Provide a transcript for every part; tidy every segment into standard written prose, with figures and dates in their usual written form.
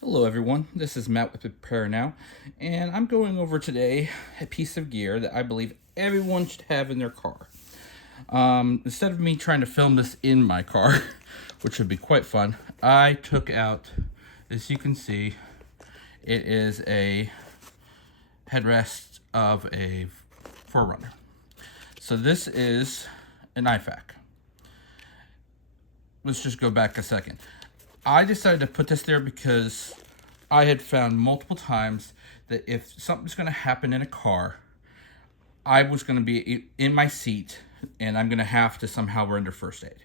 Hello everyone, this is Matt with Prepare Now, and I'm going over today a piece of gear that I believe everyone should have in their car. Instead of me trying to film this in my car, which would be quite fun, I took out, as you can see, it is a headrest of a 4Runner. So this is an IFAK. Let's just go back a second. I decided to put this there because I had found multiple times that if something's going to happen in a car, I was going to be in my seat and I'm going to have to somehow render first aid.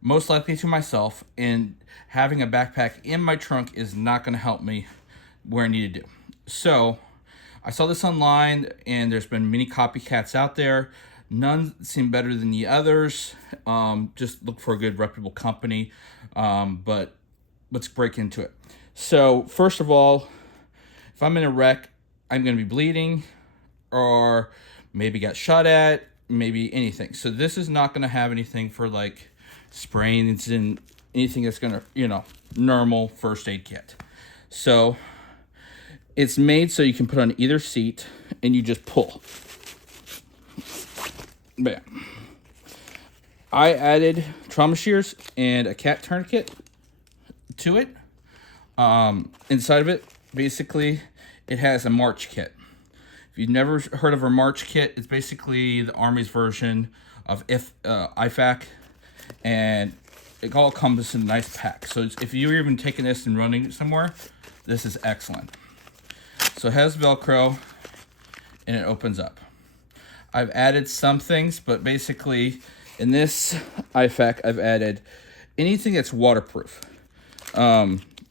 Most likely to myself, and having a backpack in my trunk is not going to help me where I need to do. So I saw this online, and there's been many copycats out there. None seem better than the others. Just look for a good reputable company. But let's break into it. So first of all, if I'm in a wreck, I'm going to be bleeding, or maybe got shot at, maybe anything. So this is not going to have anything for like sprains and anything that's going to, normal first aid kit. So it's made so you can put on either seat and you just pull. Bam. I added trauma shears and a cat tourniquet to it. Inside of it, basically, it has a March kit. If you've never heard of a March kit, it's basically the Army's version of IFAK, and it all comes in a nice pack. So if you're even taking this and running somewhere, this is excellent. So it has Velcro, and it opens up. I've added some things, but basically, in this IFAK, I've added anything that's waterproof.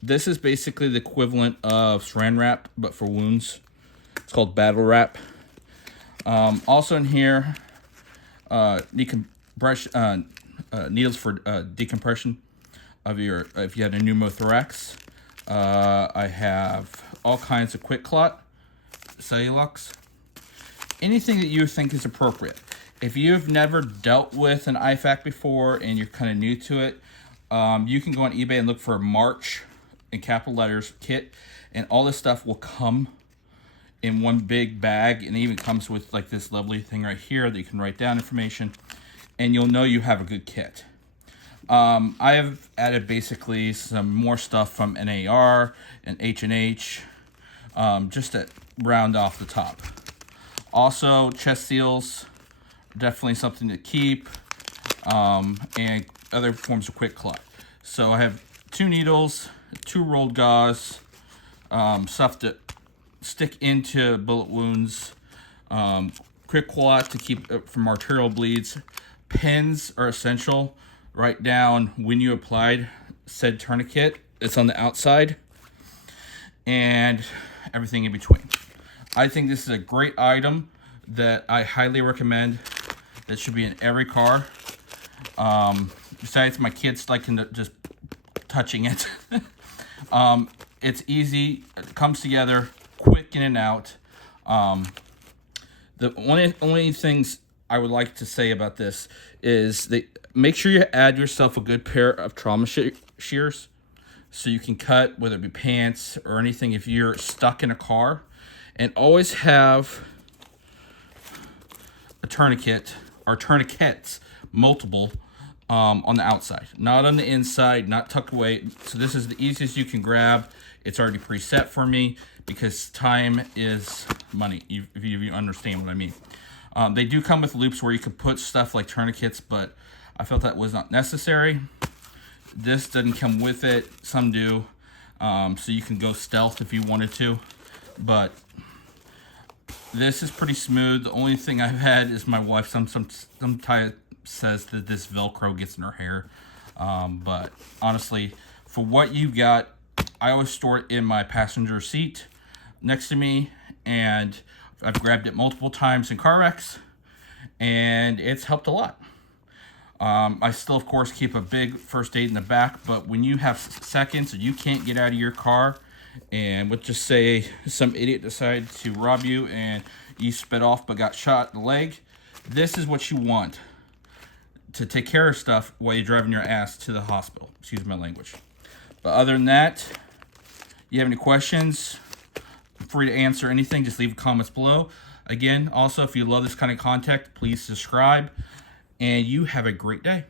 This is basically the equivalent of saran wrap, but for wounds. It's called battle wrap. Also in here, decompression needles for decompression of your if you had a pneumothorax. I have all kinds of quick clot, cellulose, anything that you think is appropriate. If you've never dealt with an IFAK before and you're kind of new to it, you can go on eBay and look for a March in capital letters kit, and all this stuff will come in one big bag, and it even comes with like this lovely thing right here that you can write down information, and you'll know you have a good kit. I have added basically some more stuff from NAR and H&H, just to round off the top. Also, chest seals, definitely something to keep, and other forms of quick clot. So I have 2 needles, 2 rolled gauze, stuff to stick into bullet wounds, quick clot to keep from arterial bleeds. Pins are essential. Write down when you applied said tourniquet. It's on the outside, and everything in between. I think this is a great item that I highly recommend. That should be in every car. Besides my kids liking to just touching it. It's easy, it comes together quick in and out. The only things I would like to say about this is that make sure you add yourself a good pair of trauma shears so you can cut, whether it be pants or anything if you're stuck in a car. And always have a tourniquet or tourniquets, multiple, on the outside, not on the inside, not tucked away. So this is the easiest you can grab. It's already preset for me because time is money, if you understand what I mean. They do come with loops where you can put stuff like tourniquets, but I felt that was not necessary. This doesn't come with it. Some do, so you can go stealth if you wanted to, but this is pretty smooth. The only thing I've had is my wife sometimes says that this Velcro gets in her hair. But honestly, for what you got, I always store it in my passenger seat next to me, and I've grabbed it multiple times in car wrecks, and it's helped a lot. I still, of course, keep a big first aid in the back, but when you have seconds and you can't get out of your car, and let's just say some idiot decided to rob you and you sped off but got shot in the leg, this is what you want to take care of stuff while you're driving your ass to the hospital. Excuse my language. But other than that, You have any questions, free to answer anything, just leave comments below. Again, also, if you love this kind of content, please subscribe, and you have a great day.